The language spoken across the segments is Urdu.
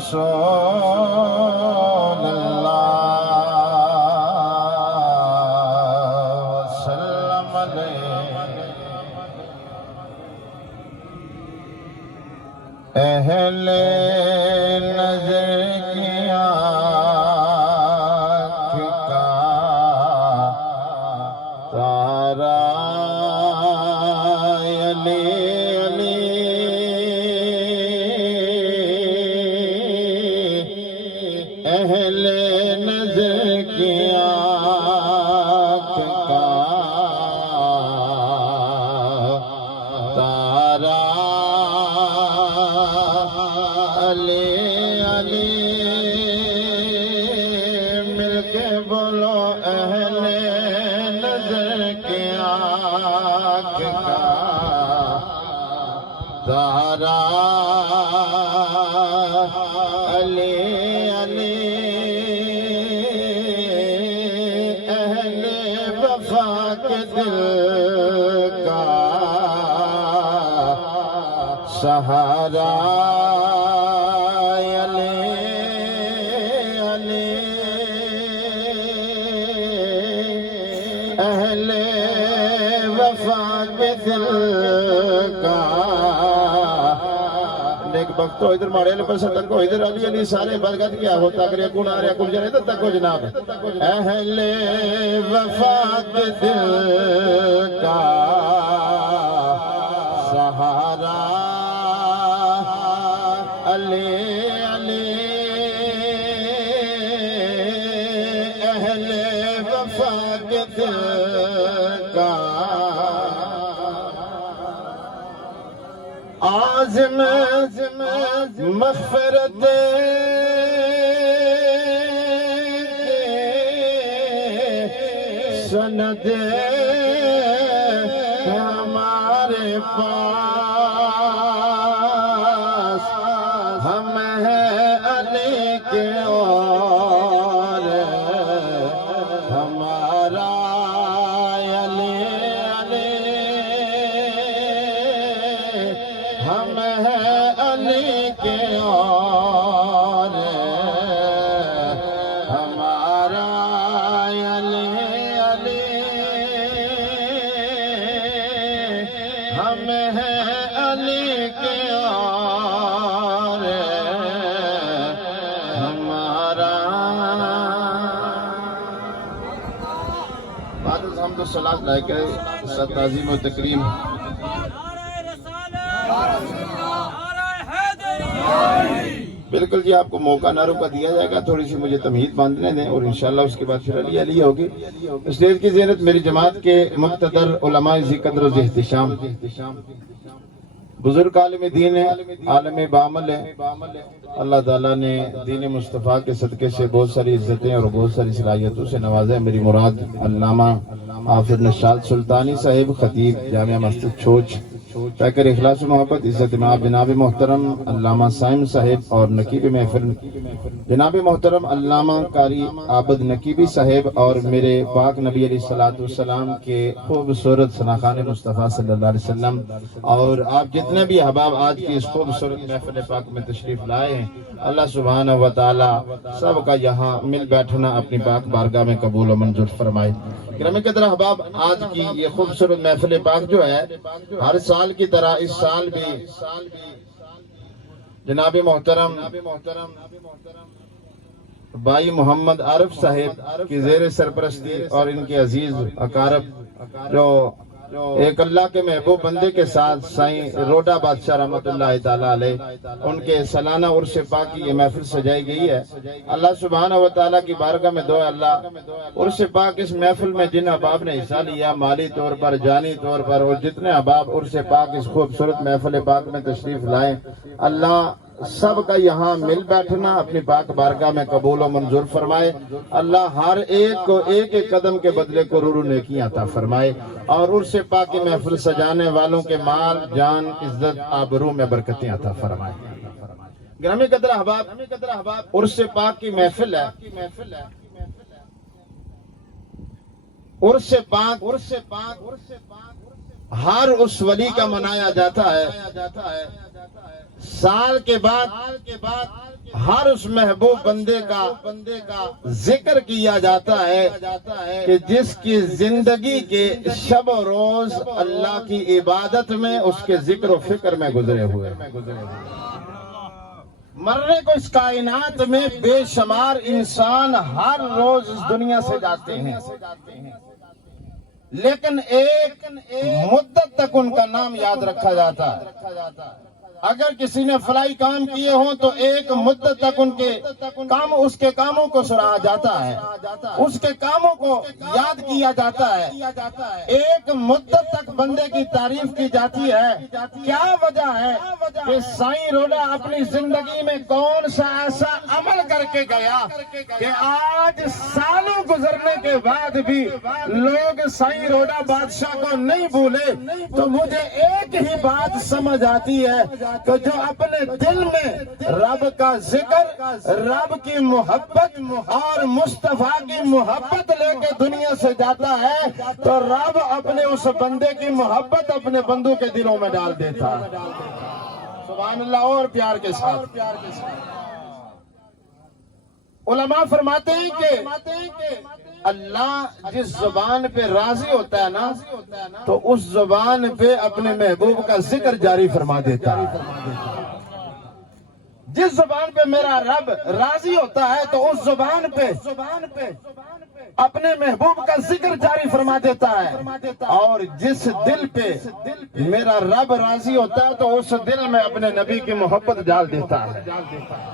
رسول اللہ وسلم علیہ اہل نظر کی آنکھ کا تارا علی علی اہل نظر کی آنکھ کا تارا علی علی مل کے بولو اہل نظر کی آنکھ کا تارا علی علی اہل وفا کے دل کا سہارا علی علی اہل وفا کے دل کا نیک بختو ادھر ماڑے لے پسند تکو ادھر علی علی سارے برکت کیا ہوتا کرے کون آ رہا کل جانے تکو جناب اہل وفا کے دل کا سہارا علی علی اہل وفا کے دل کا عازم مغفرت سند ہمارے پاس ہم ہیں علی کے اور ہمارا علی علی ہم ہیں علی کے اور ہمارا علی علی ہم ہیں علی کے اور ہمارا بعد الحمد والصلاۃ لائق ہے سب تعظیم و تکریم بالکل جی آپ کو موقع نعروں کا دیا جائے گا تھوڑی سی مجھے تمہید باندھنے دیں اور انشاءاللہ اس کے بعد پھر علی علی ہوگی اسٹیج کی زینت میری جماعت کے مقتدر علماء ذی قدر و ذی احتشام بزرگ عالم دین ہے عالم بعمل ہے اللہ تعالیٰ نے دین مصطفیٰ کے صدقے سے بہت ساری عزتیں اور بہت ساری صلاحیتوں سے نوازا ہے میری مراد علامہ حافظ نشاط سلطانی صاحب خطیب جامعہ مسجد چھوچ پیکر اخلاص و محبت عزت مآب جناب محترم علامہ سائم صاحب اور نقیب محفل جناب محترم علامہ قاری عابد نقیبی صاحب اور میرے پاک نبی علیہ السلام کے خوبصورت ثناخان مصطفیٰ صلی اللہ علیہ وسلم اور آپ جتنے بھی احباب آج کی اس خوبصورت محفل پاک میں تشریف لائے ہیں اللہ سبحانہ و تعالی سب کا یہاں مل بیٹھنا اپنی پاک بارگاہ میں قبول و منظور فرمائے گرامی قدر احباب آج کی یہ خوبصورت محفل پاک جو ہے ہر سال کی طرح اس سال بھی جناب محترم بھائی محمد عارف صاحب کی زیر سرپرستی اور ان کے عزیز اقارب جو ایک اللہ کے محبوب بندے کے ساتھ سائیں روڈا بادشاہ رحمت اللہ تعالیٰ علیہ ان کے سالانہ عرس پاک کی یہ محفل سجائی گئی ہے اللہ سبحانہ و تعالیٰ کی بارگاہ میں دعا اللہ عرس پاک اس محفل میں جن احباب نے حصہ لیا مالی طور پر جانی طور پر اور جتنے احباب عرس پاک اس خوبصورت محفل پاک میں تشریف لائیں اللہ سب کا یہاں مل بیٹھنا اپنی پاک بارگاہ میں قبول و منظور فرمائے اللہ ہر ایک کو ایک ایک قدم کے بدلے کو رو نیکیاں عطا فرمائے اور عرس پاک کی محفل سجانے والوں کے مال جان عزت آبرو میں برکتیں عطا فرمائے گرامی قدر احباب عرس پاک کی محفل ہے عرس پاک ہر اس ولی کا منایا جاتا ہے، سال کے بعد ہر اس محبوب بندے کا ذکر کیا جاتا ہے کہ جس کی زندگی کے شب و روز اللہ کی عبادت میں، اس کے ذکر و فکر میں گزرے ہوئے۔ مرنے کو اس کائنات میں بے شمار انسان ہر روز اس دنیا سے جاتے ہیں، لیکن ایک مدت تک ان کا نام یاد رکھا جاتا ہے۔ اگر کسی نے فلائی کام کیے ہوں تو ایک مدت تک اس کے کاموں کو سراہا جاتا ہے، اس کے کاموں کو یاد کیا جاتا ہے، ایک مدت تک بندے کی تعریف کی جاتی ہے۔ کیا وجہ ہے کہ سائیں روڈا اپنی زندگی میں کون سا ایسا عمل کر کے گیا کہ آج سالوں گزرنے کے بعد بھی لوگ سائیں روڈا بادشاہ کو نہیں بھولے؟ تو مجھے ایک ہی بات سمجھ آتی ہے کہ جو اپنے دل میں رب کا ذکر، رب کی محبت اور مصطفیٰ کی محبت لے کے دنیا سے جاتا ہے تو رب اپنے اس بندے کی محبت اپنے بندوں کے دلوں میں ڈال دیتا ہے۔ سبحان اللہ، اور پیار کے ساتھ۔ علماء فرماتے ہیں کہ اللہ جس زبان پہ راضی ہوتا ہے نا تو اس زبان پہ اپنے محبوب کا ذکر جاری فرما دیتا ہے۔ جس زبان پہ میرا رب راضی ہوتا ہے تو اس زبان پہ اپنے محبوب کا ذکر جاری فرما دیتا ہے، اور جس دل پہ میرا رب راضی ہوتا ہے تو اس دل میں اپنے نبی کی محبت ڈال دیتا ہے۔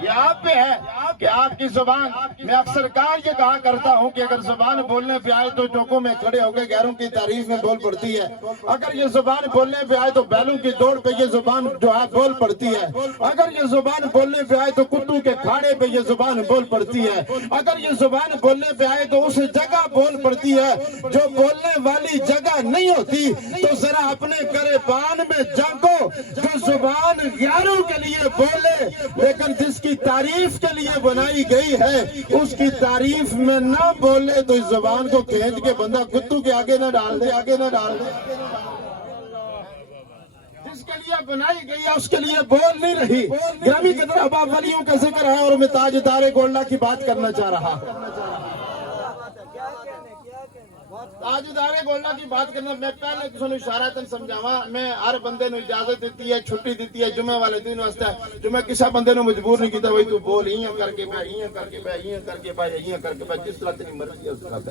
یہ آپ پہ ہے کہ آپ کی زبان، میں اکثر یہ کہا کرتا ہوں کہ اگر زبان بولنے پہ آئے تو چوکوں میں کھڑے ہو کے غیروں کی تعریف میں بول پڑتی ہے، اگر یہ زبان بولنے پہ آئے تو بیلوں کی دوڑ پہ یہ زبان جو ہے بول پڑتی ہے، اگر یہ زبان بولنے پہ آئے تو کتوں کے کھاڑے پہ یہ زبان بول پڑتی ہے، اگر یہ زبان بولنے پہ آئے تو اس جگہ بول پڑتی ہے جو بولنے والی جگہ نہیں ہوتی۔ تو ذرا اپنے گریبان میں جاگو، جو زبان غیروں کے لیے بولے لیکن جس کی تعریف کے لیے بنائی گئی ہے اس کی تعریف میں نہ بولے تو اس زبان کو کھینچ کے بندہ کتوں کے آگے نہ ڈال دے، آگے نہ ڈال دے۔ جس کے لیے بنائی گئی ہے اس کے لیے بول نہیں رہی۔ گرامی قدر احباب، ولیوں کا ذکر ہے اور میں تاجدار گولڈا کی بات کرنا چاہ رہا۔ تاجدار گولڈا کی بات کرنا، میں پہلے کسی نے اشارتاً سمجھاوا، میں ہر بندے نو اجازت دیتی ہے، چھٹی دیتی ہے جمعہ والے دن واسطے، جو میں کسی بندے نو مجبور نہیں کیتا، وہی تو بول ہی کر کے پہ، ہی کر کے پہ، ہی کر کے پہ، ہی کر کے پہ، جس طرح تیری مرضی ہے اس طرح پہ۔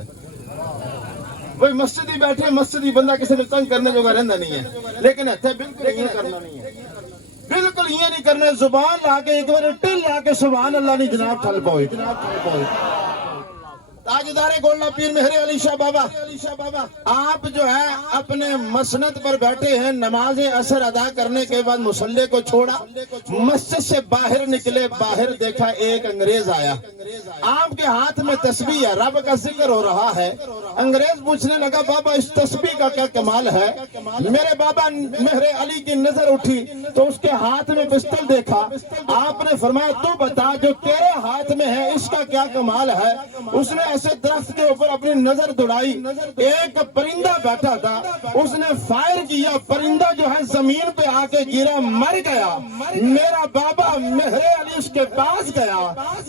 وہی مسجد ہی بیٹھے، مسجد ہی بندہ کسی نے تنگ کرنے جو رہنا نہیں ہے، لیکن اتنے بالکل یہ کرنا نہیں ہے، بالکل یہ نہیں کرنا۔ زبان لا کے ایک بار ٹل لا کے سبحان اللہ نہیں جناب ٹھل پاؤ۔ تاجدار گولڈا پیر مہر علی شاہ بابا، آپ جو ہے اپنے مسند پر بیٹھے ہیں، نماز عصر ادا کرنے کے بعد مصلی کو چھوڑا، مسجد سے باہر نکلے، باہر دیکھا ایک انگریز آیا، آپ کے ہاتھ میں تسبیح ہے، رب کا ذکر ہو رہا ہے۔ انگریز پوچھنے لگا بابا اس تسبیح کا کیا کمال ہے؟ میرے بابا مہر علی کی نظر اٹھی تو اس کے ہاتھ میں پستل دیکھا، آپ نے فرمایا تو بتا جو تیرے ہاتھ میں ہے اس کا کیا کمال ہے؟ اس نے ایسے درخت کے اوپر اپنی نظر دوڑائی، ایک پرندہ بیٹھا تھا، اس نے فائر کیا، پرندہ جو ہے زمین پہ آ کے گرا، مر گیا۔ میرا بابا مہر علی اس کے پاس گیا،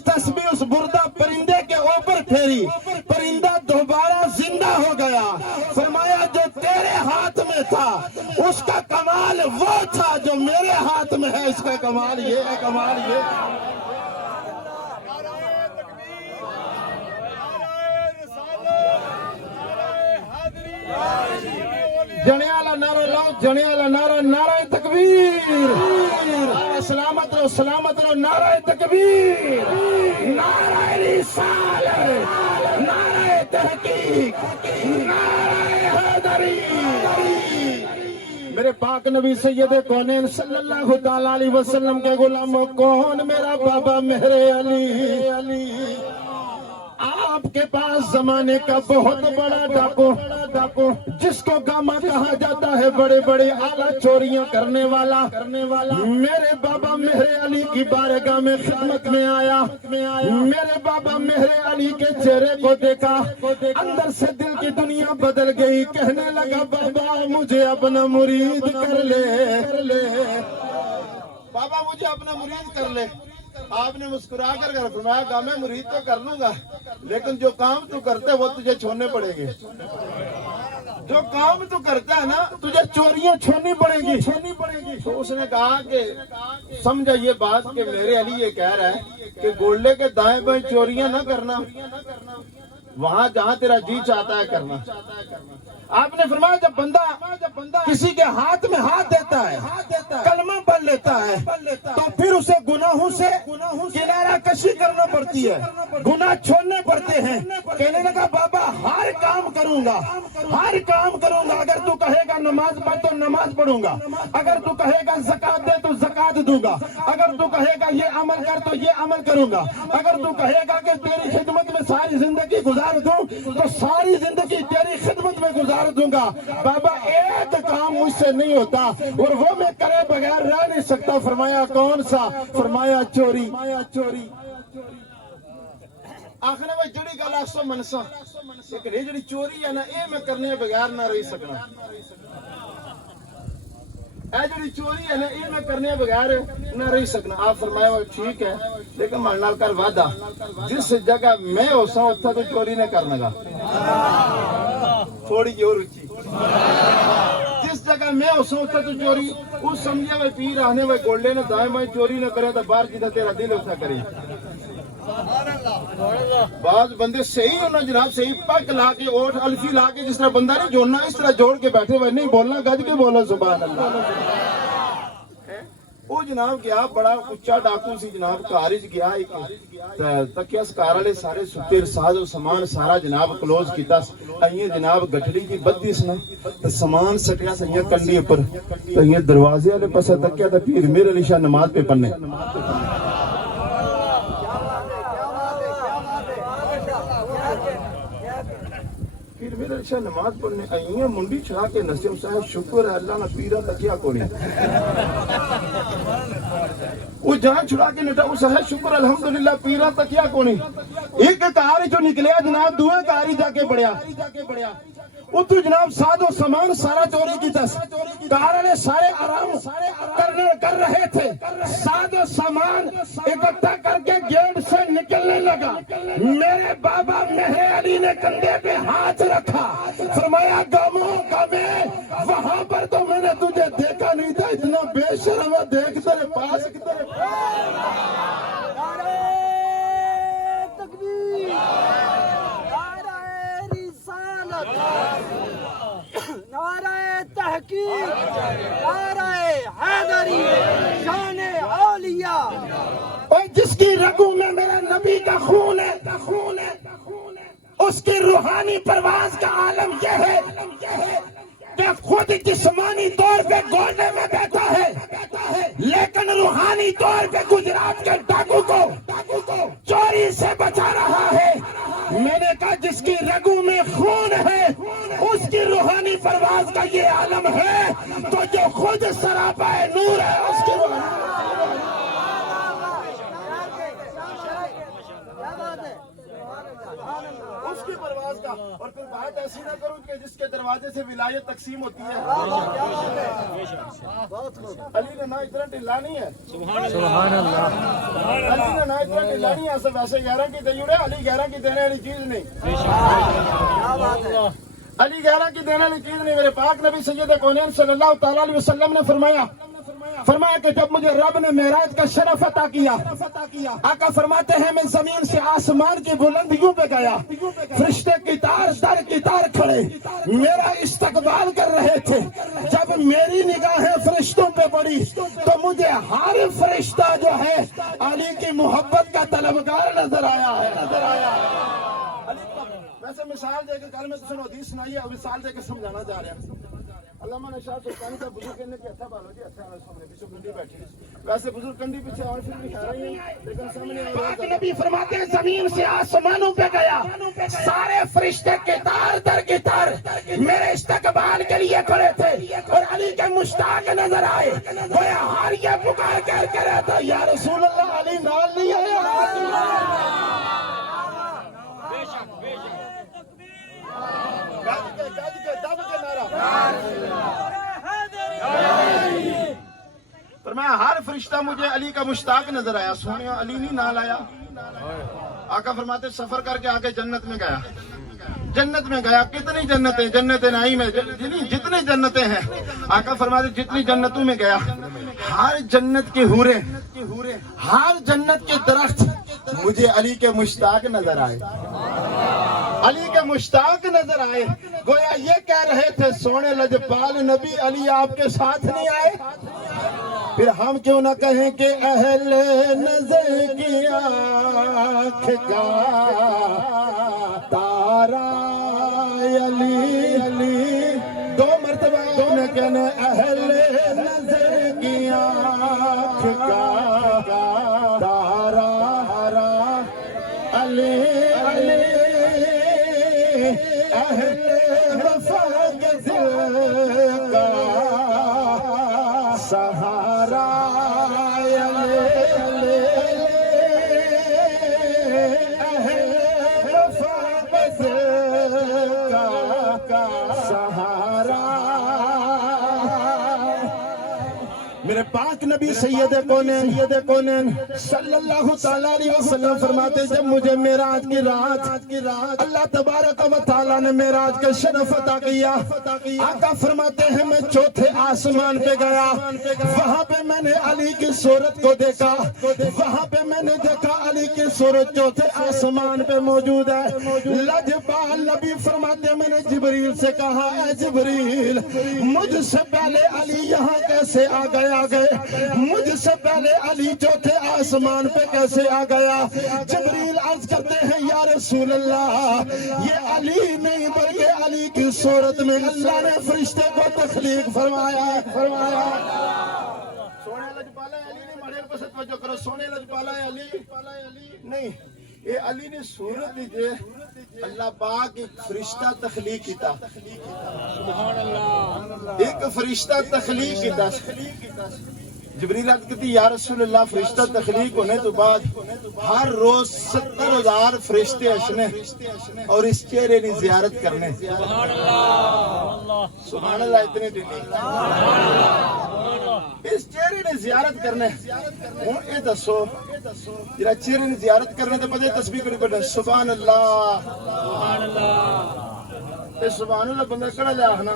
تسبیح اس بردہ پرندے کے اوپر پھیری، پرندہ دوبارہ زندہ ہو گیا۔ فرمایا جو تیرے ہاتھ میں تھا اس کا کمال وہ تھا جو میرے ہاتھ میں ہے، اس کا کمال یہ ہے، کمال یہ ہے۔ جنے والا نعرہ لاؤ، جنے والا نعرہ، نعرہ تکبیر، سلامت رہو، سلامت رہو، نعرہ تکبیر، نعرہ رسالت، نعرہ تحقیق، نعرہ حیدری۔ میرے پاک نبی سید کونین صلی اللہ تعالی علیہ وسلم کے غلاموں، کون میرا بابا مہر علی، آپ کے پاس زمانے کا بہت بڑا ڈاکو جس کو گاما کہا جاتا ہے، بڑے بڑے اعلیٰ چوریاں کرنے والا میرے بابا مہر علی کی بارگاہ میں خدمت میں آیا۔ میرے بابا مہر علی کے چہرے کو دیکھا، اندر سے دل کی دنیا بدل گئی، کہنے لگا بابا مجھے اپنا مرید کر لے، بابا مجھے اپنا مرید کر لے۔ آپ نے مسکرا کر فرمایا کہ میں مرید تو کر لوں گا، لیکن جو کام تو کرتا ہے وہ تجھے چھوڑنے پڑیں گے۔ جو کام تو کرتا ہے نا، تجھے چوریاں چھوڑنی پڑیں گی۔ تو اس نے کہا کہ سمجھا یہ بات کہ میرے علی یہ کہہ رہا ہے کہ گولڈے کے دائیں بائیں چوریاں نہ کرنا، وہاں جہاں تیرا جی چاہتا ہے کرنا۔ آپ نے فرمایا جب بندہ کسی کے ہاتھ میں ہاتھ دیتا ہے، کلمہ پڑھ لیتا ہے، تو پھر اسے گناہوں سے کنارہ کشی کرنا پڑتی ہے، گناہ چھوڑنے پڑتے ہیں۔ کہنے لگا بابا ہر کام کروں گا، اگر تو کہے گا نماز پڑھ تو نماز پڑھوں گا، اگر تو کہے گا زکات دے تو زکات دوں گا، اگر تو کہے گا یہ عمل کر تو یہ عمل کروں گا، اگر تو کہے گا کہ تیری خدمت میں ساری زندگی گزار دوں تو ساری زندگی تیری خدمت میں گزار دوں گا۔ بابا ایک کام مجھ سے نہیں ہوتا اور وہ میں کرے بغیر رہ نہیں سکتا۔ فرمایا کون سا؟ فرمایا چوری۔ آخر وہ جڑی گل آسو منسا لیکن یہ جڑی چوری ہے نا، یہ میں کرنے بغیر نہ رہی سکنا۔ اے جڑی چوری ہے نا، یہ میں کرنے بغیر نہ رہی سکنا۔ آپ فرمایا وہ ٹھیک ہے، لیکن من نال کر وعدہ جس جگہ میں ہو سا اتھا تو چوری نہیں کرنا گا۔ تھوڑی جو رچی جس جگہ میں ہو سا اتھا تو چوری، اس سمجھے وہ پیر آنے وہ گولڈے نے دائیں بائیں چوری نہ کرے تو باہر جدھا تیرا دل اتھا کرے۔ بعض بندے صحیح ہونا جناب، صحیح پک لا کے اوٹ الفی لا کے جس طرح بندہ نہیں جوڑنا، اس طرح جوڑ کے بیٹھے ہوئے نہیں بولنا، گج کے بولو سبحان اللہ۔ وہ جناب گیا بڑا اچھا ڈاکو سی جناب، کارج گیا ایک تکیا سکار والے سارے ستے ساز و سامان سارا جناب کلوز کیتا، ایے جناب گٹڑی کی بدی سنا تے سامان سٹیا سیاں کنڈی اوپر تے ایے دروازے والے پاسے تکیا تے پیر میر علی شاہ نماز پہ پڑھنے۔ پیر میرے اچھا نماز پڑھنے آئیے منڈی چھڑا کے نسیم صاحب شکر ہے اللہ نہ پیرا تکیا کو نہیں، وہ جہاں چھڑا کے نٹا اس ہے شکر الحمدللہ پیرا تکیا کو نہیں۔ ایک کاری جو نکلیا جناب دوئے کاری جا کے بڑھیا، وہ تو جناب ساد و سامان سارا چوری کی تس، کارے سارے آرام کر رہے تھے، ساد و سامان اکٹھا کر کے گیٹ سے نکلنے لگا۔ میرے بابا مہر علی نے کندھے پہ ہاتھ رکھا، فرمایا گاموں کا میں وہاں پر تو میں نے تجھے دیکھا نہیں تھا، اتنا بے شرم ہے، دیکھ تیرے پاس کی طرف۔ نعرہ تکبیر، نعرہ رسالت، نعرہ تحقیق، نعرہ حیدری، شان اولیاء۔ اور جس کی رگوں میں میرے نبی کا خون ہے، اس کی روحانی پرواز کا عالم یہ ہے کہ خود جسمانی طور پہ گولڈے میں بیٹھا ہے لیکن روحانی طور پہ گجرات کے ڈاکو کو چوری سے بچا رہا ہے۔ میں نے کہا جس کی رگوں میں خون ہے اس کی روحانی پرواز کا یہ عالم ہے، تو جو خود سراپا نور ہے اس کی پرواز کا۔ اور پھر بات ایسی نہ کروں کہ جس کے دروازے سے ولایت تقسیم ہوتی ہے۔ علی نے نہ اتنا ٹھلا نہیں ہے، سبحان اللہ، علی نے نہ اتنا ٹھلا نہیں ہے، ویسے 11 کی دے علی 11 کی دینے والی چیز نہیں، علی 11 کی دینے والی چیز نہیں۔ میرے پاک نبی سید کونین صلی اللہ تعالیٰ علیہ وسلم نے فرمایا کہ جب مجھے رب نے معراج کا شرف عطا کیا، آقا فرماتے ہیں میں زمین سے آسمان کی بلندیوں پہ گیا، فرشتے کتار در کتار کھڑے میرا استقبال کر رہے تھے۔ جب میری نگاہیں فرشتوں پہ پڑی تو مجھے ہر فرشتہ جو ہے علی کی محبت کا طلبگار نظر آیا ہے۔ ویسے مثال دے کے کل میں تسنو حدیث سنائی ہے، مثال دے کے سمجھانا جا رہا ہے۔ علامہ نے شاہ سلطانی کا بزرگ کہنے کہ اچھا بالو جی اچھا سامنے پیچھے بندی بیٹھی ویسے بزرگ کنڈی پیچھے اور پھر بھی کھا رہی ہیں لیکن سامنے پاک نبی فرماتے ہیں زمین سے آسمانوں پہ گیا، سارے فرشتے کتار در کتار میرے استقبال کے لیے کھڑے تھے اور علی کے مشتاق نظر آئے، گویا ہر یہ پکار کر رہتا یا رسول اللہ علی نال نہیں آیا۔ گج کے دب کے نعرہ فرمایا ہر فرشتہ مجھے علی کا مشتاق نظر آیا، سونے علی نہیں نال آیا۔ آقا فرماتے سفر کر کے آگے جنت میں گیا، جنت میں گیا، کتنی جنتیں، جنت نعیم ہے، جتنی جنتیں ہیں، آقا فرماتے جتنی جنتوں میں گیا، ہر جنت کے حورے، ہر جنت کے درخت مجھے علی کے مشتاق نظر آئے، علی کے مشتاق نظر آئے۔ گویا یہ کہہ رہے تھے سونے لجپال نبی علی آپ کے ساتھ نہیں آئے، پھر ہم کیوں نہ کہیں کہ اہل نظر کی آنکھ کا تارا علی، علی دو مرتبہ کیوں نہ کہنے اہل نظر کی آنکھ کا تارا علی، علی اہل وفا کے دل کا سہارا علی، علی اہل وفا کے دل کا سہارا۔ میرے پاک نبی سید کونین صلی اللہ تعالیٰ علیہ وسلم فرماتے جب مجھے معراج کی رات اللہ تبارک و تعالیٰ نے معراج کا شرف عطا کیا، آقا فرماتے ہیں میں چوتھے آسمان پہ گیا، وہاں پہ میں نے علی کی صورت کو دیکھا، وہاں پہ میں نے دیکھا علی کی صورت چوتھے آسمان پہ موجود ہے۔ لجپال نبی فرماتے ہیں میں نے جبریل سے کہا اے جبریل مجھ سے پہلے علی یہاں کیسے آ گیا، مجھ سے پہلے علی چوتھے آسمان پہ کیسے آ گیا؟ جبریل عرض کرتے ہیں یا رسول اللہ یہ علی نہیں بلکہ علی کی صورت میں اللہ نے فرشتے کو تخلیق فرمایا۔ سونے لجپالا علی نے مڑے پر توجہ کرو، سونے لجپالا علی نہیں، یہ علی نے صورت دیجئے اللہ پاک ایک فرشتہ تخلیق کیتا، ایک فرشتہ تخلیق کیتا۔ جبریل عرض کرتی یا رسول اللہ فرشتہ تخلیق ہونے تو بعد ہر روز 70,000 فرشتے اشنے اور اس چہرے نے زیارت کرنے۔ سبحان اللہ، اتنے دلی اس چہرے نے زیارت کرنے۔ ہوں اے دسو جرا چہرے نے زیارت کرنے تو پتہ تسبیح کری پڑھنے سبحان اللہ، اے سبحان اللہ بندہ کڑا لیا آخنا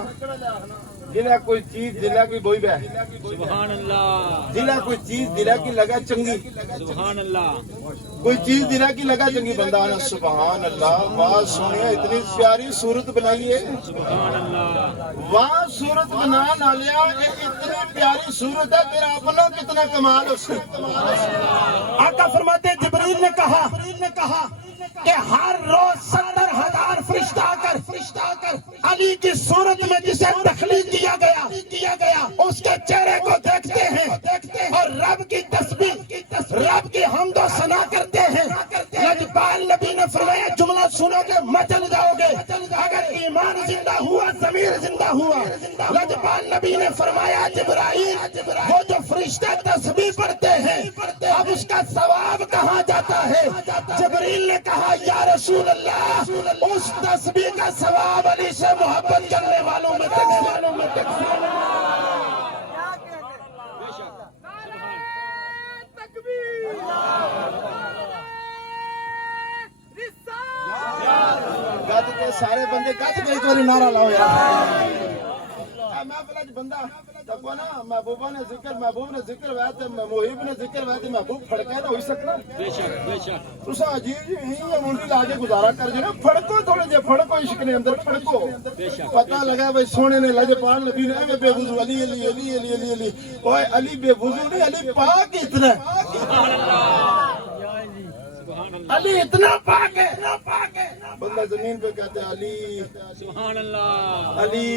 دلا کوئی چیز دلا کی بوئی بے، سبحان اللہ، دلا کوئی چیز دلا کی لگا چنگی، سبحان اللہ، کوئی چیز دلا کی لگا چنگی بندہ آنا سبحان اللہ، واہ سونے اتنی پیاری صورت بنائی ہے، سبحان اللہ، واہ صورت بنا نہ لیا، اتنی پیاری صورت ہے تیرا اپنا کتنا کمال ہو سکتا۔ آقا فرماتے ہیں جبریل نے کہا کہ ہر روز 70,000 فرشتہ آ کر علی کی صورت میں جسے تخلیق کیا گیا اس کے چہرے کو دیکھتے ہیں اور رب کی تسبیح، رب کی حمد و ثنا کرتے ہیں۔ لجپال نبی نے فرمایا جملہ سنو گے مچل جاؤ گے، اگر ایمان زندہ ہوا ضمیر زندہ ہوا۔ لجپال نبی نے فرمایا جبرائیل وہ جو فرشتے تسبیح پڑھتے ہیں اب اس کا ثواب کہاں جاتا ہے؟ جبریل نے کہا یا رسول اللہ اس تسبیح کا ثواب علی سے محبت کرنے والوں میں گج کے سارے بندے گج کے ایک بار نعرہ لاؤ یار۔ محفل بندہ تکو نا محبوبہ نے ذکر، محبوب نے ذکر ویتے، محیب نے ذکر ویتے، محبوب پھڑکے نہ ہوئی سکنا۔ بے شک تسا عجیب جی ہی منڈی لا کے گزارا کر جو نا پھڑکو تھوڑے جے، پھڑکو عشق نے اندر پھڑکو، پتہ لگا بھئی سونے نے لجپال نبی نے اے بے وضو علی علی علی علی علی علی اوے علی بے وضو نہیں علی پاک اتنا علی اتنا پاک ہے۔ بندہ زمین پہ کہتے ہیں علی سبحان اللہ، علی،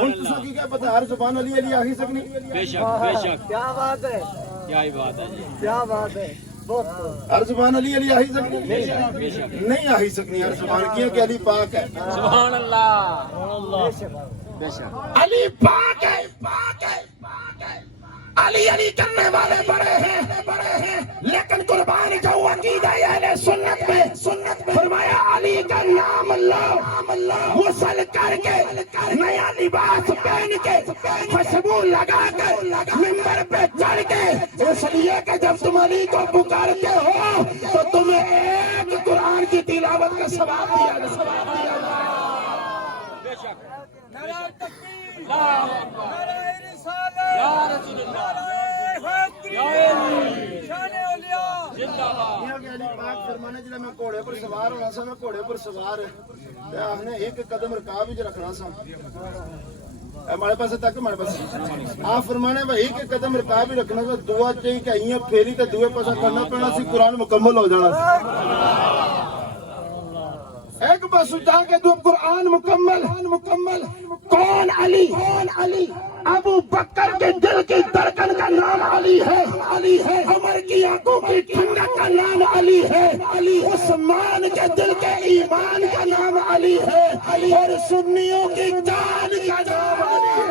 ان تسا کی کیا پتہ ہر زبان علی علی آہی سکنی؟ بے شک بے شک، کیا بات ہے۔ کیا ہی بات ہے جی. کیا بات ہے. بہت ہر زبان علی علی آہی سکتی بے شک نہیں آہی سکتی. ہر زبان کی ہے کہ علی پاک ہے. سبحان اللہ. بے شک علی پاک ہے. پاک ہے. پاک ہے. علی علی کرنے والے بڑے ہیں لیکن قربان جاؤں عقیدہ اہل سنت میں فرمایا علی کا نام اللہ غسل کر کے نیا لباس پہن کے خوشبو لگا کر منبر پہ چڑھ کے اس لیے کہ جب تم علی کو پکارتے ہو تو تمہیں ایک قرآن کی تلاوت کا ثواب دیا جائے. بے شک. نعرہ تکبیر. اللہ نعرہ رسالت. یا رسول اللہ. نعرہ حیدری. یا علی. شان اولیاء. زندہ باد. یہ کہ علی پاک فرمانے جب میں گھوڑے پر سوار ہونا سا میں گھوڑے پر سوار تے آپ نے ایک قدم رکاب وچ رکھنا سا. ہمارے پاس تک ہمارے پاس آپ فرمانے بھائی ایک قدم رکاب ہی رکھنا سا. دعا چاہیے کہ ایاں پھیری تے دوے پاسا کرنا پینا سی. قرآن مکمل ہو جانا سی. ایک بس جا کے دو قرآن مکمل. کون علی ابو بکر کے دل کی دھڑکن کا نام علی ہے. عمر کی آنکھوں کی ٹھنڈک کا نام علی ہے. عثمان کے دل کے ایمان کا نام علی ہے. اور سنیوں کی جان کا نام علی ہے.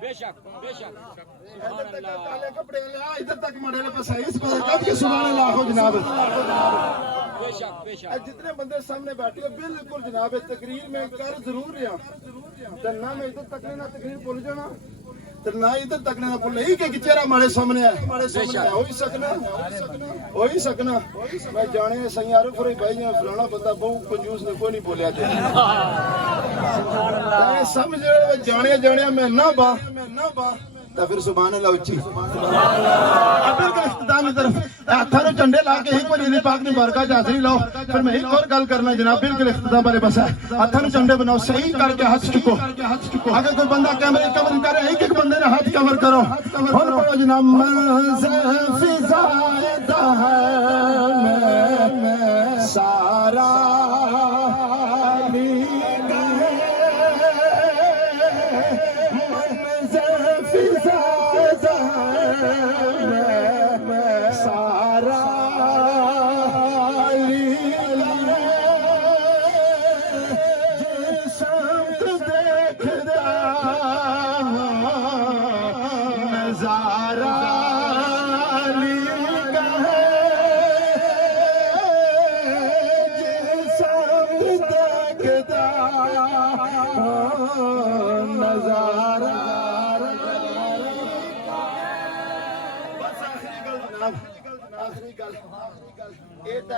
بے شک بے شک. ادھر تک مڑے پاس سبحان اللہ ہو جناب. بے شک بے شک. جتنے بندے سامنے بیٹھے بالکل جناب تقریر میں کر ضرور رہا نہ میں ادھر تک نہ تقریر بھول جانا نہ ادھر تک نہ بھول ہی کہ چہرہ ہمارے سامنے ہے. ہو ہی سکنا میں جانے سی عارف ہوئی بھائی فلانا بندہ بہت کنجوس نے کوئی نہیں بولیا سمجھ جانے میں نہ با تو پھر سبحان اللہ اچھی بالکل اختتامی طرف ہاتھوں جھنڈے لا کے ایک بار علی پاک نے برکت حاصل لو. پھر میں ایک اور گل کرنا جناب بالکل اختتام والے پاس ہے. ہاتھوں جھنڈے بناؤ صحیح کر کے ہاتھ چکو. اگر کوئی بندہ کیمرے کور کر رہا ہے ایک بندے نے ہاتھ کور کرو. اور پڑھو جناب فضا میں سارا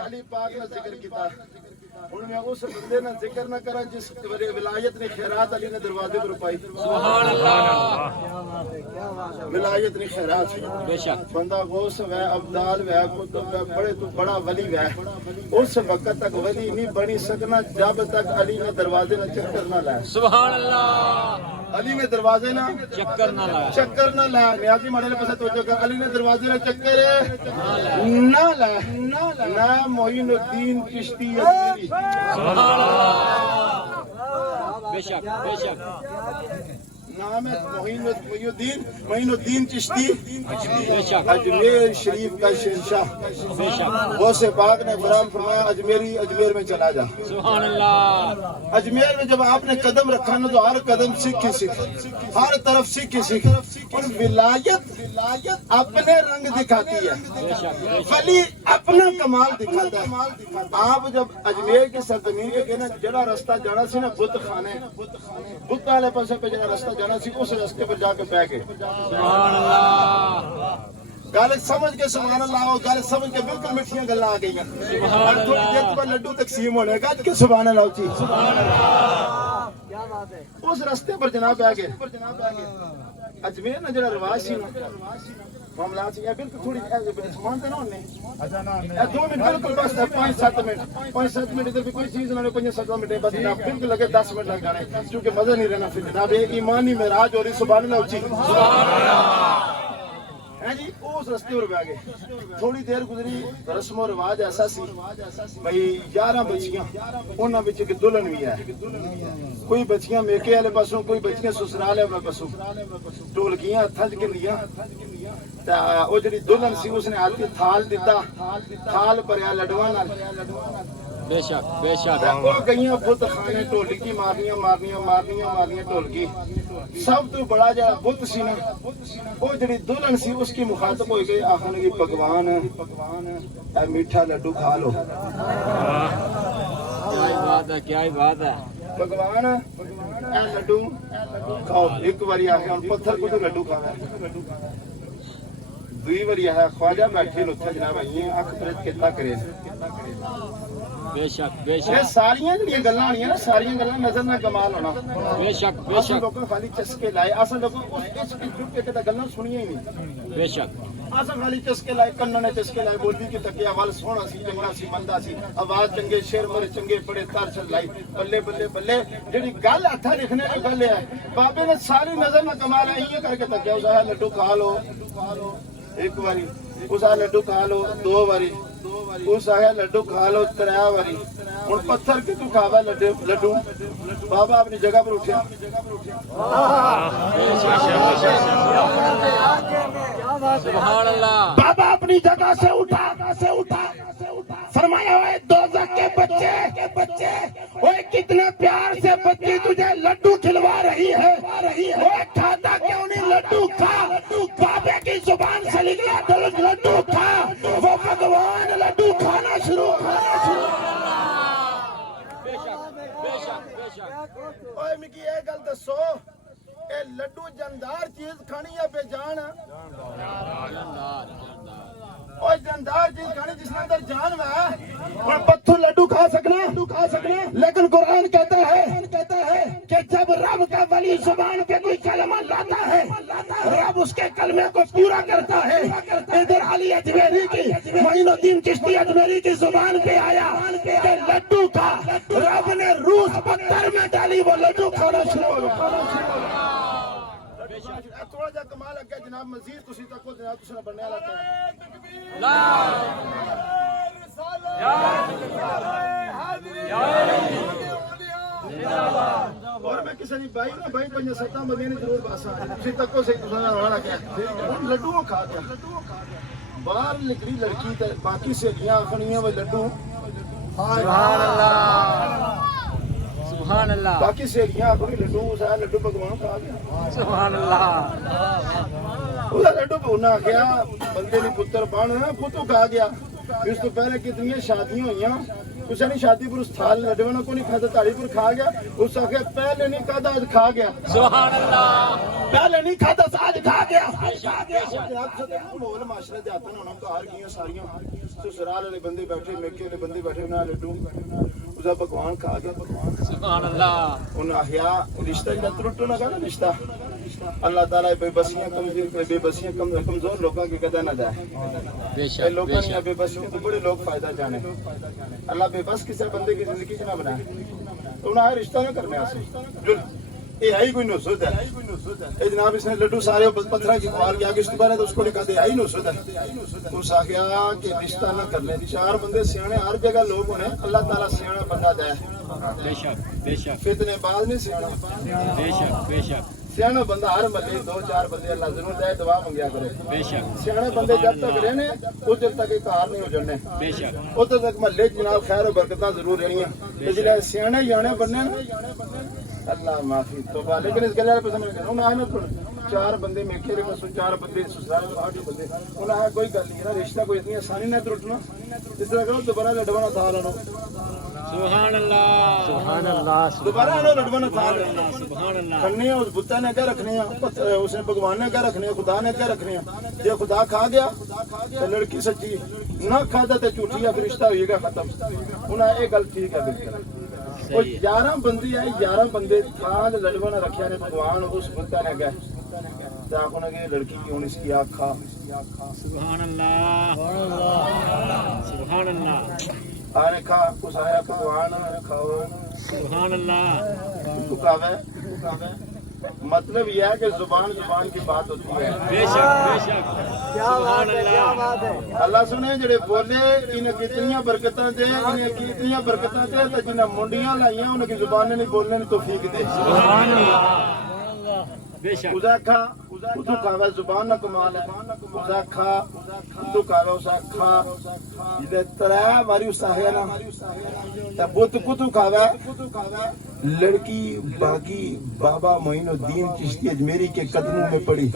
علی پاک نے ذکر کیتا. ہن میں اس بندے نے ذکر نہ کرا جس ولایت نے خیرات علی نے دروازے پر پائی. سبحان اللہ. ولایت نے خیرات بے شک. بندہ غوث ہے ابدال ہے کتب ہے بڑے تو بڑا ولی ہے. اس وقت تک ولی نہیں بنی سکنا جب تک علی نے دروازے نہ چکر نہ لائے. سبحان اللہ. علی نے دروازے نہ چکر نہ لایا. چکر نہ لایا. نیازی ماڑے نے پسند توجہ کر. علی نے دروازے نہ چکر نہ لایا. نہ معین الدین چشتی اجمیری. سبحان اللہ. بے شک بے شک. نام ہے معین الدین چشتی بے شک. اجمیر شریف کا شہنشاہ. بے شک. غوث پاک نے فرمان فرمایا اجمیر میں چلا جا. سبحان اللہ. اجمیر میں جب آپ نے قدم رکھا نا تو ہر قدم سکھ ہی سکھ ہر طرف سکھ ہی سکھ. اور ولایت اپنے رنگ دکھاتی ہے. بے شک بے شک. ولی اپنا کمال دکھاتا ہے. آپ جب اجمیر کی سرزمین کے کہنا جڑا رستہ جانا سی نا بت خانے بت والے پاسے پہ جڑا رستہ جانا سی اس رستے پر جا کے بہ گئے. سبحان اللہ. گل سمجھ کے سبحان اللہ ہو. گل سمجھ کے بالکل میٹھیاں گلاں آ گئی. تھوڑی دیر بعد لڈو تقسیم ہونے گا کہ سبحان اللہ جی. کیا بات ہے. اس رستے پر جناب آ گئے. اجمیر نا جڑا رواج سی نا معاملات یہ بالکل تھوڑی سامان تو نہ ہونے 2 منٹ بالکل بس 5-7 منٹ ادھر بھی کوئی چیز نہ 5-7 منٹ بس جناب بالکل لگے 10 منٹ لگ جانے کیونکہ مزہ نہیں رہنا. پھر جناب ایمانی معراج ہو رہی. سبحان اللہ اچھی. سبحان اللہ. جی اس رستے پر بہ گئے تھوڑی دیر گزری رسم و رواج ایسا سی بھئی 11 بچیاں انہاں وچ ایک دلہن بھی ہے کوئی بچیاں میکے والے پاسوں کوئی بچیاں سسرال والے پاسوں ڈھولکیاں ہتھاں وچ گھلیاں تے او جڑی دلہن سی اس نے ہاتھ تھال دتا تھال بھریا لڈواں نال بے شک بے شک وہ گئیاں بت خانے ڈھولکی مارنیاں ڈھولکی سب تو بڑا جڑا بت سی نا وہ جڑی دلہن سی اس کی مخاطب ہوئی گئی آخر کی پکوان اے میٹھا لڈو کھا لو کیا ہی بات ہے کیا ہی بات ہے پکوان اے لڈو کھاؤ ایک باری آخر پتھر کو تو لڈو کھانا دوئی باری آخر خواجہ بیٹھے لوتھا جناب آئیے اکھ پرت کتا کرے بے شک بے یہ شک ساریاں جڑیاں گلاں ہونیاں نا ساریاں گلاں نظر نہ کمال ہونا بے شک بے اصل شک لوگوں خالی چسکے لائے اصل لوگوں اس عشق جھک کے گلاں سنیاں ہی نہیں بے شک اصل خالی چسکے لائے کناں نے چسکے لائے بولدی کی تکیا وال سوہنا سی چنگا سی مندا سی آواز چنگے شعر مرے چنگے پڑے تار چل لائی بلے بلے بلے جڑی گل ہتھا لکھنے دی گل ہے بابے نے ساری نظر نہ کمال ہے کر کے تکیا اس ہے لڈو کھا لو ایک باری اس ہے لڈو کھا لو دو باری اس ہے لڈو کھا لو تریا باری ہن پتھر کی تو کھاوا لڈو بابا اپنی جگہ پر اٹھیا سبحان اللہ بابا اپنی جگہ سے اٹھا فرمایا ہوئے دوزخ کے بچے وہ کتنے پیار سے بچی تجھے لڈو کھلوا رہی ہے وہ کھاتا کیوں نہیں لڈو کھا بابے کی زبان سے نکلا لڈو کھا وہ بھگوان لڈو کھانا شروع بے شک بے شک بے شک اوے مکی یہ گل دسو اے لڈو جاندار چیز کھانی ہے بے جان اوے جاندار چیز کھانی جس میں اندر جان ہے اور پتھر لڈو کھا سکنا لیکن قرآن کہتا ہے کہ جب رب کا ولی زبان پہ کوئی کلمہ لاتا ہے رب اس کے کلمے کو پورا کرتا ہے ادھر علی اجمیری کی معین الدین چشتی اجمیری کی زبان پہ آیا کہ لڈو کھا رب نے روح پتھر میں ڈالی وہ لڈو کھانا شروع ہو گیا تھوڑا جا کمال ہے کہ جناب مزید تسی تک کو جناب تسی بننے والا ہے اور میں کسی نے بھائی نا بھائی پنج ستاں مدینے ضرور باسا تسی تک کو صحیح تسی رونا کیا لڈو کھا گیا باہر نکلی لڑکی تے باقی سہیلیاں آخنیاں وہ لڈو سبحان اللہ سبحان اللہ باقی سہیلیاں آخنی لڈو اس ہے لڈو بھگوان کھا گیا سبحان اللہ وہ لڈو بھونا گیا بندے نے پتر بن پتو کھا گیا اس تو پہلے کتنی شادیاں ہوئیاں کسی نے شادی پر اس تھال لڈوانا کو نہیں کھاتا تاڑی پر کھا گیا اس آخر پہلے نہیں کھاتا آج کھا گیا سبحان اللہ پہلے نہیں کھاتا آج کھا گیا ماحول معاشرے دے آتے ہیں گھر گیا ساریاں سسرال والے بندے بیٹھے میکے والے بندے بیٹھے انہیں لڈو اسا پکوان کھا گیا سبحان اللہ انہیں آخیا رشتہ جا ترٹو نہ کہنا رشتہ اللہ تعالیٰ بے بسیاں کمزور لوگوں کی قدر نہ جائے بے شک لوگوں نے بے بسیوں کو بڑے لوگ فائدہ جانے اللہ بے بس کسی بندے کی زندگی نہ بنائے تو انہیں رشتہ نہ کرنے آسے یہ ہے ہی کوئی نصرت ہے جناب اس نے لڈو سارے پتھرہ کی مار کے آگے استعمال ہے تو اس کو لکھا دے آئی نصرت ہے اس آگیا کہ رشتہ نہ کرنے چار بندے سیانے ہر جگہ لوگ ہونے اللہ تعالیٰ سیانا بندہ دے بے شک بے شک فتنے بعد نہیں سیانا بے شک بے شک سیانا بندہ ہر ملے دو چار بندے اللہ ضرور دے دعا منگیا کرے بے شک سیانے بندے جب تک رہنے اس دن تک کار نہیں ہو جانے بے شک ادھر تک محلے جناب خیر و برکتاں ضرور رہنیاں جڑے سیانے جانے بننے اللہ معافی توبہ لیکن اس گلے پسند نہیں انہوں نے آئے نا چار بندے میکھے رہے پسوں چار بندے سسرال 8 بندے انہوں نے کوئی گل نہیں نا رشتہ کوئی اتنی آسانی نہ ٹوٹنا اس طرح کرو دوبارہ لڈوانا تھا لو سبحان اللہ سبحان اللہ دوبارہ انہوں لڈوانا تھا سبحان اللہ کھڑنے ہیں اس بتا نے کیا رکھنے ہیں اس نے بھگوان نے کیا رکھنے ہیں خدا نے کیا رکھنے ہیں جب خدا کھا گیا تو لڑکی سچی نہ کھاتا تو جھوٹی ہے پھر رشتہ ہوئے گا ختم انہوں نے یہ گل ٹھیک ہے بالکل وہ 11 بندی آئی 11 بندے کھان لڑوانا رکھیا نے بھگوان اس بتا نے گئے تاکہ انہوں نے لڑکی کی انہوں اس کی آنکھ کھا سبحان اللہ سبحان اللہ آنے کھا اس آیا بھگوان کھاو سبحان اللہ کاوے مطلب یہ ہے کہ زبان زبان کی بات ہوتی ہے. بے شک بے شک کیا بات ہے کیا بات ہے اللہ سنے جڑے بولے انہیں کتنی برکتاں دے انہیں کتنی برکتاں دے تے جنہاں منڈیاں لائیاں انہیں کی زبان نہیں بولنے کی توفیق دے. سبحان اللہ بے شک خدا کھا خودو کھاوے زبان نہ کمال ہے. خدا کھا خودو کھاوے اسا کھا یہ ترے ماری اساہے نا تے بت کتو کھاوے لڑکی باقی بابا معین الدین چشتی اجمیری کے قدموں میں پڑی.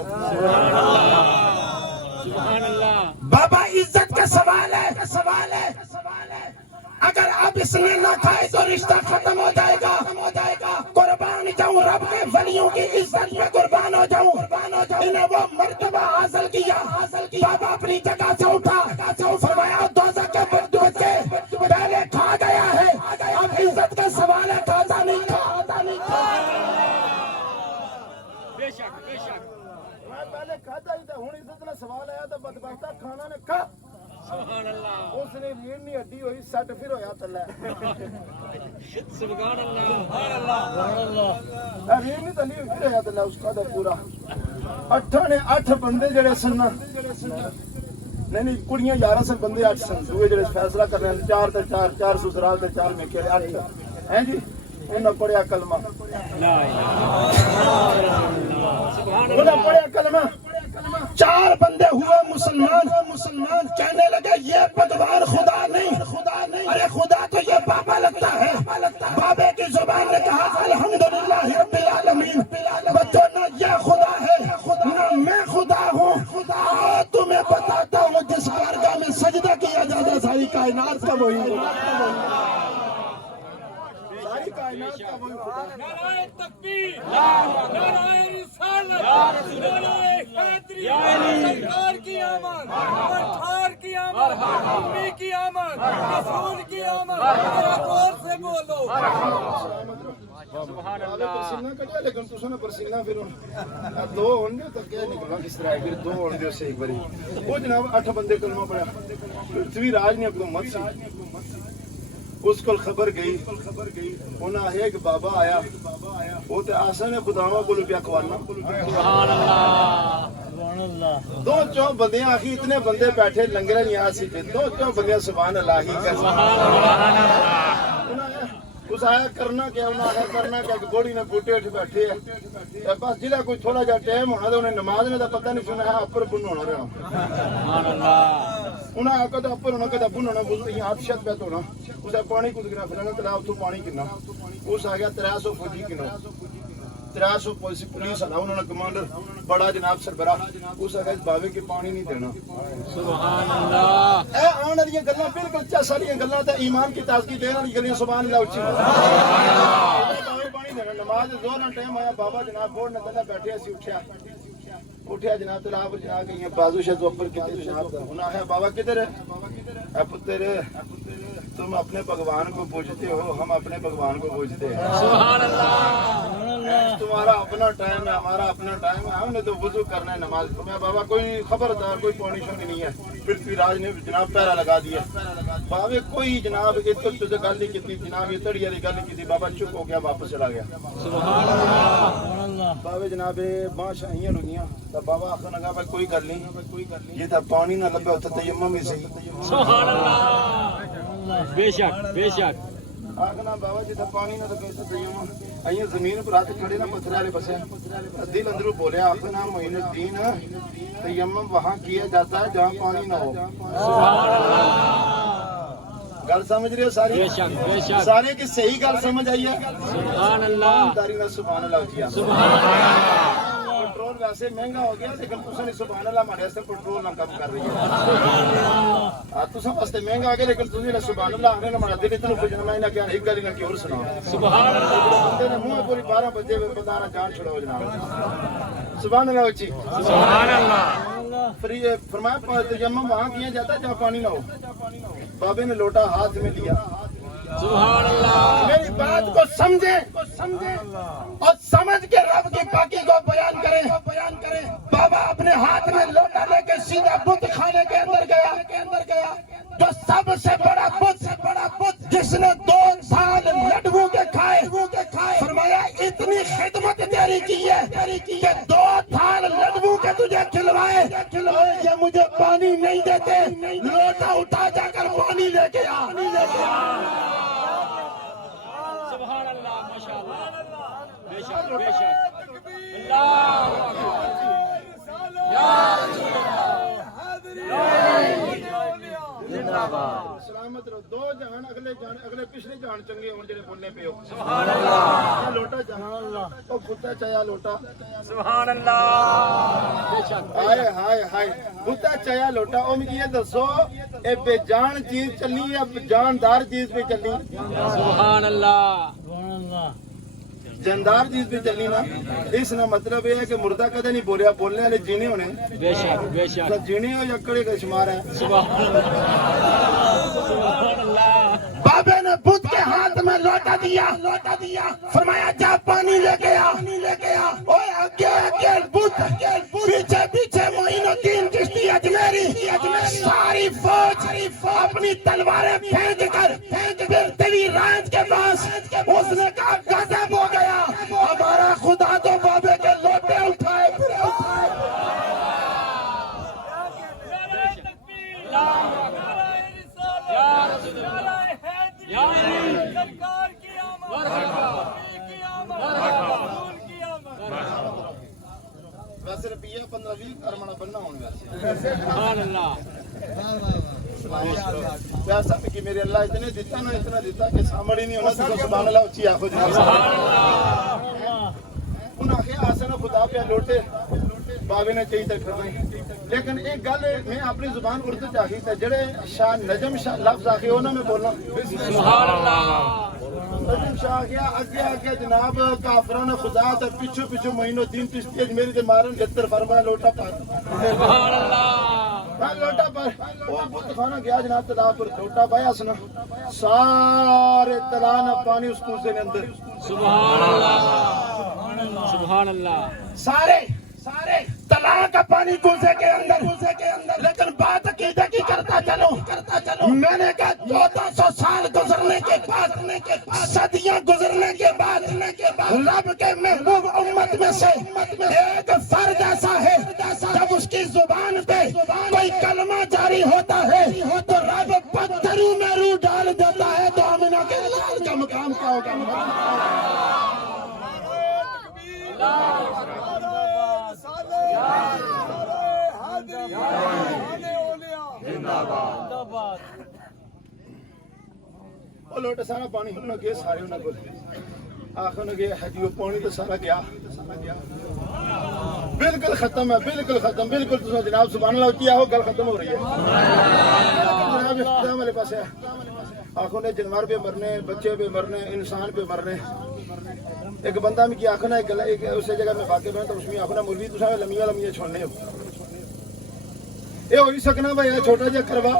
سبحان اللہ بابا عزت کا سوال ہے اگر اب اس نے نہ کھائے تو رشتہ ختم ہو جائے گا. قربان جاؤں رب کے ولیوں کی عزت میں قربان ہو جاؤں. انہیں وہ مرتبہ حاصل کیا. بابا اپنی جگہ سے اٹھا فرمایا دوزخ کے بچے پہلے کھا گیا ہے اب عزت کا سوال ہے تازہ نہیں کھا. بے شک بے شک میں پہلے کھاتا ہی تھا ہوں عزت کا سوال آیا تو بدبختہ کھانا نے کھا. سبحان اللہ اس نے ریڑھ نہیں ہڈی ہوئی سٹ پھر ہویا تھلے. سبحان اللہ سبحان اللہ ریڑھ نہیں تلی ہوئی پھر ہویا تھلے اس کا تو پورا. اٹھاں نے 8 بندے جڑے سن نہیں کڑیاں 11 سن بندے 8 سن دوے جڑے فیصلہ کرنے 4 تے 4 سسرال تے 4 میکے 8 ہیں جی. انہاں پڑھیا کلمہ لا الہ انہوں پڑھیا کلمہ 4 بندے ہوئے مسلمان کہنے لگے یہ بھگوان خدا نہیں ارے خدا تو یہ بابا لگتا ہے. بابے کی زبان نے کہا الحمدللہ رب العالمین. بچوں نہ یہ خدا ہے نہ میں خدا ہوں. تمہیں بتاتا ہوں جس بارگاہ میں سجدہ کیا جاتا ساری کائنات کا وہی ساری کائنات کا وہی خدا. نعرہ تکبیر نعرہ رسالت نعرہ حیدری سرکار کی آمد ٹھار کی آمد امی کی آمد رسول کی آمد زور سے بولو. سبحان اللہ اللہ پرسینہ کٹیا لیکن تسوں نے پرسینہ پھر دو ہون گے تو کیا نکلنا کس طرح ہے پھر 2 ہون گے اسے ایک باری. وہ جناب 8 بندے کلمہ پڑھا. پرتھوی راج نے حکومت سی اس کو خبر گئی انہاں ایک بابا آیا وہ تے آسان ہے خداواں کولو پیا کھوانا. سبحان اللہ سبحان اللہ 2 بندے آخی اتنے بندے بیٹھے لنگر نیاز سی 2 بندے سبحان اللہ ہی کر. اس آیا کرنا کیا انہاں آیا کرنا کیا کہ بوڑی نے بوٹے اٹھ بیٹھے ہیں بس جلا کوئی تھوڑا جا ٹائم ہونا تو انہیں نماز میں تو پتہ نہیں سنا ہے اپر بن ہونا رہنا. سبحان اللہ انہیں آیا کہتا اپر ہونا کہتا بن ہونا یہاں ہاتھ شت بیت ہونا. اسے پانی کچھ گنا پھر تلا اتو پانی کنا اس آ گیا 300 فوجی کنا 300 پولیس آنا انہوں نے کمانڈر بڑا جناب سربراہ اس آ گیا بابے کے پانی نہیں دینا. سبحان اللہ اے آن والی گلاں بالکل چس والی گلاں تے ایمان کی تازگی دین والی گلاں سبحان اللہ اچھی پانی دینا. نماز زور نال ٹائم آیا بابا جناب بورڈ نے تھلے بیٹھے اسی اٹھیا جناب تلاب جناب گئی بازو شے تو اوپر کیتے جناب انہاں ہے بابا کدھر ہے اے پتر تم اپنے بھگوان کو پوجتے ہو ہم اپنے بھگوان کو پوجتے ہیں. سبحان اللہ تمہارا اپنا ٹائم ہے ہمارا اپنا ٹائم ہے ہم نے تو وضو کرنا ہے نماز میں بابا کوئی خبردار کوئی پانی شونی نہیں ہے. پرتھوی راج نے جناب پہرا لگا دیا. بابے کوئی جناب عزت تو گل نہیں کی جناب یہ تڑی والی گل نہیں کی بابا چپ ہو گیا واپس چلا گیا. سبحان اللہ بابے جناب باں شاہیاں لگیاں تو بابا آخر لگا بھائی کوئی گل نہیں یہ تھا پانی نہ لبے ہوتا تیمم ہی صحیح. سبحان اللہ بے شک بے شک آخنا بابا جی تھا پانی نہ لبے ہوتا تیمم ایاں زمین پر ہاتھ کھڑے نہ پتھر والے بسے دل اندروں بولیا آخنا معین الدین تیمم وہاں کیا جاتا ہے جہاں پانی نہ ہو. سبحان اللہ گل سمجھ رہے ہو ساری بے شک بے شک سارے کی صحیح گل سمجھ آئی ہے. سبحان اللہ داری نہ سبحان اللہ کیا. سبحان اللہ پٹرول ویسے مہنگا ہو گیا لیکن تساں نے سبحان اللہ ہمارے واسطے پٹرول نہ کم کر رہی ہے. تساں واسطے مہنگا آ گیا لیکن تسی نے سبحان اللہ آخنے ہمارا دل اتنا خوشنا میں نہ کیا ایک گل نہ کی اور سنا. سبحان اللہ بندے نے منہ پوری 12 بجے بندہ نہ جان چھڑاؤ جناب. سبحان اللہ اچھی سبحان اللہ فری فرمایا تیمم وہاں کیا جاتا ہے جہاں پانی نہ ہو. بابے نے لوٹا ہاتھ میں لیا. سبحان اللہ میری بات کو سمجھے اور سمجھ کے رب کی پاکی کو بیان کریں. بابا اپنے ہاتھ میں لوٹا لے کے سیدھا بت خانے کے اندر گیا جو سب سے بڑا بت جس نے 2 سال لڈو کے کھائے. فرمایا اتنی خدمت تیری کی ہے کہ 2 تھال لڈو کے تجھے کھلوائے اور یہ مجھے پانی نہیں دیتے، لوٹا اٹھا جا کر پانی لے کے آ۔ سبحان اللہ، ماشاءاللہ، بے شک بے شک، اللہ سلامت رہو، 2 جہان اگلے پچھلے جہان چنگے ہون جڑے بولنے پہ ہو۔ سبحان اللہ، لوٹا جہان او بھوتا چایا لوٹا، سبحان اللہ، بے شک، ہائے ہائے ہائے، بھوتا چایا لوٹا۔ او مجھے یہ دسو اے بے جان چیز چلی یا جاندار چیز پہ چلی؟ سبحان اللہ، جاندار چیز پہ چلی نا، اس کا مطلب یہ ہے کہ مردہ کدے نہیں بولیا، بولنے والے جینے ہونے، بے شک بے شک، جینے ہو یا کڑے کا شمار ہے۔ سبحان اللہ، بابے نے بدھ کے ہاتھ میں لوٹا دیا، فرمایا جا پانی لے کے آ۔ اوے اگے بدھ، پیچھے معین الدین چشتی اجمیری، ساری فوج اپنی تلواریں پھینک کر پھرتے ہوئی رانچ کے پاس، اس نے کہا غضب ہو گیا، ہمارا خدا تو بابے کے لوٹے اٹھائے پھر اٹھائے۔ نعرہ تکبیر، نعرہ رسالت، نعرہ حیدری، سرکار کی آمد، نبی کی آمد، رسول کی آمد۔ ویسے روپیہ 15-20 ارمانہ بننا ہوں ویسے، سبحان اللہ، پیاسا بھی کہ میرے اللہ اتنے دیتا نا، اتنا دیتا کہ سامڑ ہی نہیں ہونا، تو سبحان اللہ اچھی آخو جناب۔ انہوں نے آخیا آسنا خدا پہ لوٹے بابے نے چاہیے تک کرنا، لیکن ایک گل میں اپنی زبان اردو چاہی تھا، جڑے شاہ نجم شاہ لفظ آخے انہوں میں بولنا، سبحان اللہ، نجم شاہ گیا اگے جناب کافران خدا تے پیچھو معین الدین چشتی اجمیری تے مارن گتر فرمایا لوٹا پر، سبحان اللہ، لوٹا پر وہ بت خانہ گیا جناب تلا پر، لوٹا پایا سنا سارے تلا نہ پانی اس کوزے نے اندر، سبحان اللہ، سبحان اللہ، سارے تلا کا پانی کوزے کے اندر، لیکن بات عقیدے کی کرتا چلو، میں نے کہا 1400 سال گزرنے کے بعد، صدیاں گزرنے کے بعد، رب کے محبوب امت میں سے ایک فرد ایسا ہے جب اس کی زبان پہ کوئی کلمہ جاری ہوتا ہے تو رب پتھروں میں روح ڈال دیتا ہے، تو آمینہ کے لال کا مقام کیا ہوگا؟ وہ لوٹا سارا پانی انہوں گئے، سارے انہوں کو آخر نے گئے حجی وہ پانی تو سارا گیا، بالکل ختم ہے، بالکل تو جناب سبحان اللہ کیا ہو گل ختم ہو رہی ہے، جناب اختتام والے پاس ہے، آنکھوں نے جانور پہ مرنے، بچے پہ مرنے، انسان پہ مرنے۔ ایک بندہ میں کی آنکھنا ایک اسی جگہ میں واقع میں تو اس میں آنکھنا مولوی تو سارے لمیاں چھوڑنے ہو، یہ ہو ہی سکنا بھائی چھوٹا جا کروا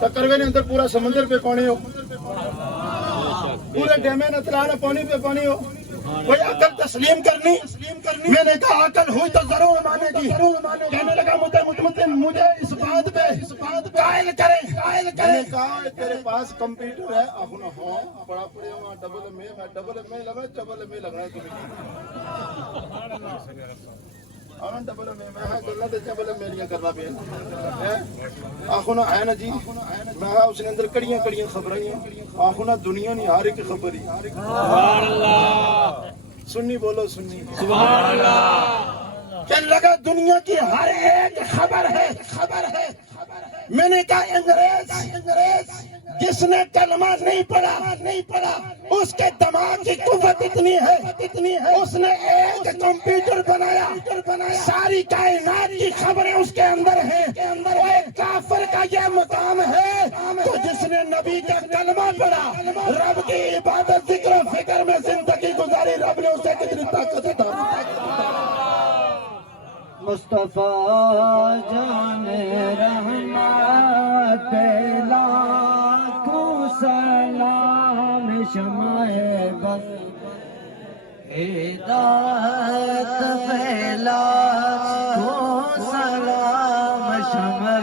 تو کروے نے اندر پورا سمندر پہ پانی ہو، پورے ڈیمے نہ تلانا پانی پہ پانی ہو، کوئی عقل تسلیم کرنی، میں نے کہا عقل ہوئی تو ضرور مانے گی، کہنے لگا مجھے اس بات پہ قائل کرے، میں نے کہا تیرے پاس کمپیوٹر ہے؟ اپنا ہاں پڑا پڑے ہوں ڈبل ایم اے لگا، ڈبل ایم اے لگنا ہے تمہیں، ہاں ڈبل ایم اے میں ہاں گلا تے ڈبل ایم اے کرنا پیا، آخونا ہے نا جی، میں اس نے اندر کڑیاں خبراں، آخونا دنیا نہیں ہر ایک خبر ہی، سبحان اللہ، سنی بولو سنی، سبحان اللہ، کہنے لگا دنیا کی ہر ایک خبر ہے، میں نے کہا انگریز جس نے کلمہ نہیں پڑھا اس کے دماغ کی قوت اتنی ہے، اس نے ایک کمپیوٹر بنایا، ساری کائنات کی خبریں اس کے اندر ہیں، وہ ایک کافر کا یہ مقام ہے تو جس نے نبی کا کلمہ پڑھا، رب کی عبادت ذکر و فکر میں زندگی گزاری، رب نے اسے کتنی طاقت عطا کی۔ مصطفیٰ جان رحمت لاکھوں سلام، شمع بس ہدایت پہ لاکھوں سلام، شمع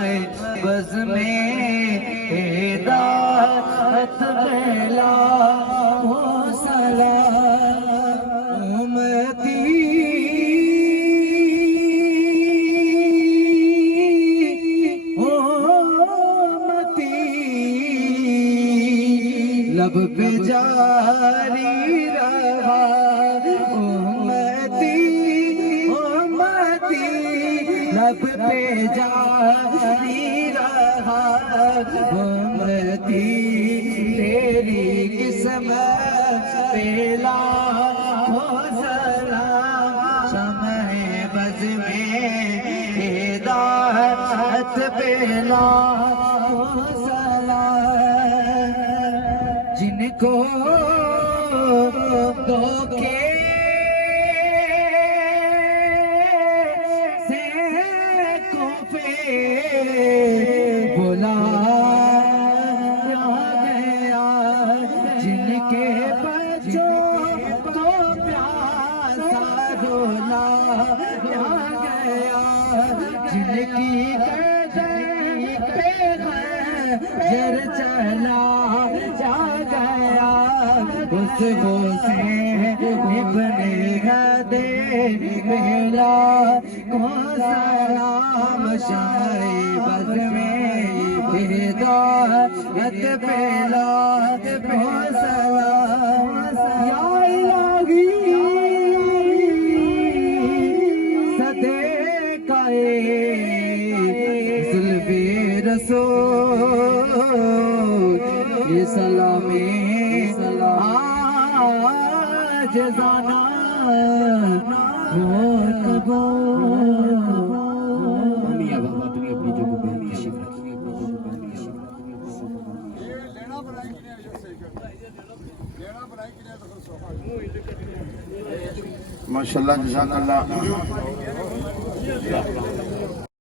بز میں ہدایت پہ لاکھوں سلام، امتی لب پہ جاری رہا امتی امتی لب پہ جاری رہا امتی تیری قسمت پہ لاکھوں سلام شمع بز میں ہدایت پہ لاکھوں سلام جن کو دھوکے سے پہ بلایا گیا جن کے بچوں کو پیاسا رلایا گیا جن کی قدم پہ جر چلا جا گیا اس وہ سے ابن گدے ملا کو سلام شمع بز میں ہدایت پہلا کو سلام یا الہی صدقہ زلفِ رسول یہ سلامی جزانا ہو قبول میاں بابا اپنی اپنی جگہ پہ تشریف ماشاءاللہ جزاک اللہ